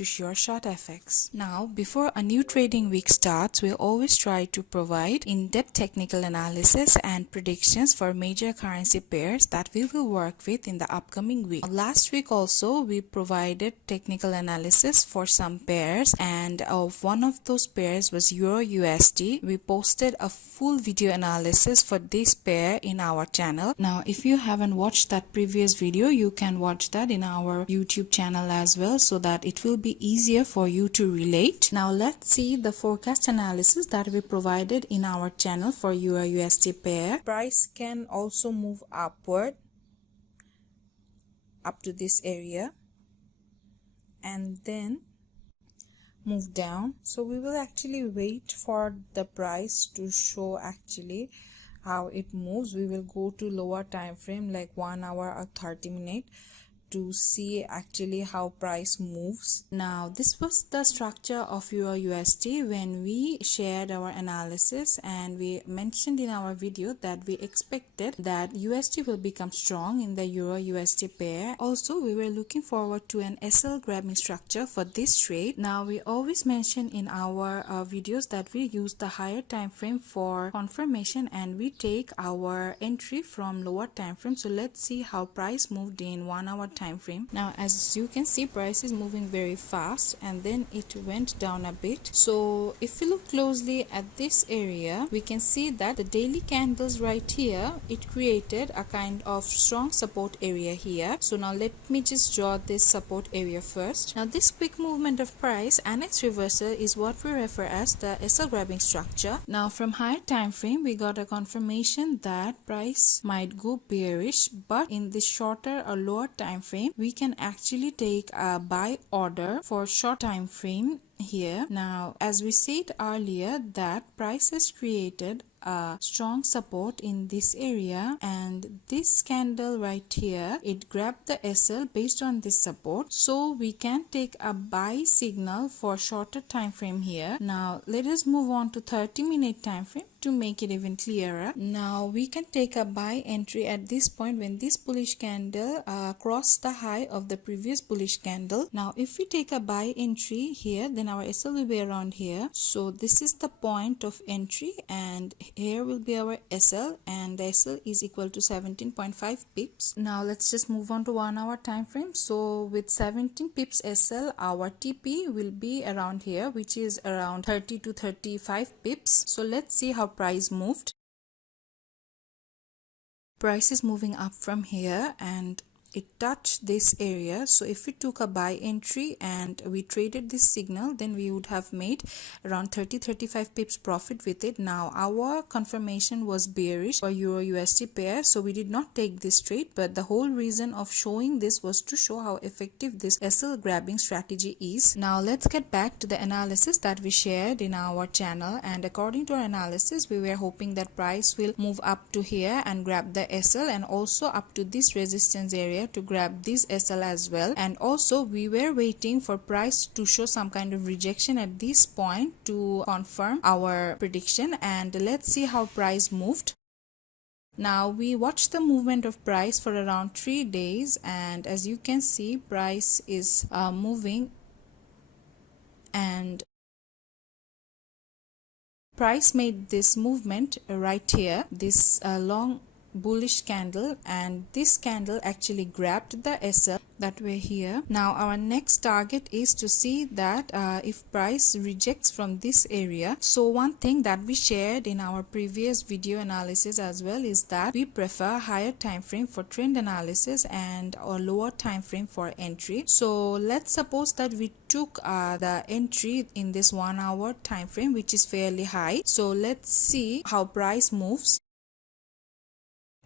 to SureShotFX. Now, before a new trading week starts, we always try to provide in-depth technical analysis and predictions for major currency pairs that we will work with in the upcoming week. Last week also, we provided technical analysis for some pairs, and one of those pairs was EURUSD. We posted a full video analysis for this pair in our channel. Now, if you haven't watched that previous video, you can watch that in our YouTube channel as well, so that it will be easier for you to relate. Now let's see the forecast analysis that we provided in our channel for EURUSD pair. Price can also move upward up to this area and then move down. So we will actually wait for the price to show actually how it moves. We will go to lower time frame like 1 hour or 30 minutes to see actually how price moves. Now this was the structure of EURUSD when we shared our analysis, and we mentioned in our video that we expected that USD will become strong in the EURUSD pair. Also, we were looking forward to an SL grabbing structure for this trade. Now we always mention in our videos that we use the higher time frame for confirmation and we take our entry from lower time frame. So let's see how price moved in 1 hour time frame. Now as you can see, price is moving very fast and then it went down a bit. So if you look closely at this area, we can see that the daily candles right here, it created a kind of strong support area here. So now let me just draw this support area first. Now this quick movement of price and its reversal is what we refer as the SL grabbing structure. Now from higher time frame, we got a confirmation that price might go bearish, but in this shorter or lower time frame, we can actually take a buy order for short time frame here. Now as we said earlier, that price has created a strong support in this area, and this candle right here, it grabbed the SL based on this support, so we can take a buy signal for shorter time frame here. Now let us move on to 30-minute time frame to make it even clearer. Now we can take a buy entry at this point when this bullish candle crossed the high of the previous bullish candle. Now if we take a buy entry here, then our SL will be around here. So this is the point of entry and here will be our SL, and the SL is equal to 17.5 pips. Now let's just move on to 1 hour time frame. So with 17 pips SL, our TP will be around here, which is around 30 to 35 pips. So let's see how price moved. Price is moving up from here and it touched this area. So if we took a buy entry and we traded this signal, then we would have made around 30-35 pips profit with it. Now our confirmation was bearish for EURUSD pair, so we did not take this trade, but the whole reason of showing this was to show how effective this SL grabbing strategy is. Now let's get back to the analysis that we shared in our channel, and according to our analysis, we were hoping that price will move up to here and grab the SL, and also up to this resistance area to grab this SL as well. And also we were waiting for price to show some kind of rejection at this point to confirm our prediction, and let's see how price moved. Now we watched the movement of price for around 3 days, and as you can see, price is moving, and price made this movement right here, this long bullish candle, and this candle actually grabbed the SL that were here. Now our next target is to see that if price rejects from this area. So one thing that we shared in our previous video analysis as well is that we prefer higher time frame for trend analysis and a lower time frame for entry. So let's suppose that we took the entry in this 1 hour time frame, which is fairly high. So let's see how price moves.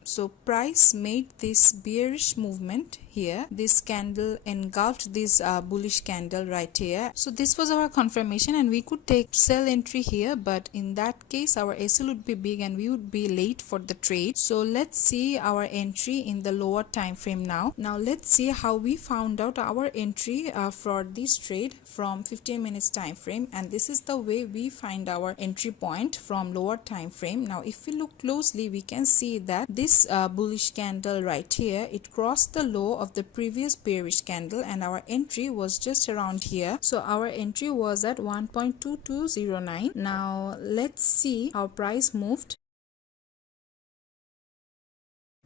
So price made this bearish movement here. This candle engulfed this bullish candle right here. So this was our confirmation, and we could take sell entry here, but in that case our SL would be big and we would be late for the trade. So let's see our entry in the lower time frame now. Now let's see how we found out our entry for this trade from 15 minutes time frame, and this is the way we find our entry point from lower time frame. Now if we look closely, we can see that this this bullish candle right here, it crossed the low of the previous bearish candle and our entry was just around here. So our entry was at 1.2209. Now let's see how price moved.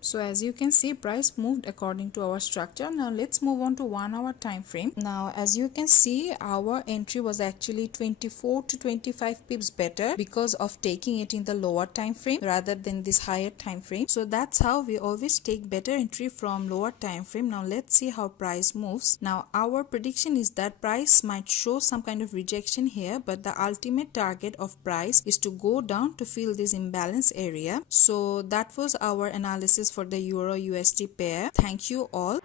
So as you can see, price moved according to our structure. Now let's move on to 1 hour time frame. Now as you can see, our entry was actually 24 to 25 pips better because of taking it in the lower time frame rather than this higher time frame. So that's how we always take better entry from lower time frame. Now let's see how price moves. Now our prediction is that price might show some kind of rejection here, but the ultimate target of price is to go down to fill this imbalance area. So that was our analysis for the Euro USD pair. Thank you all.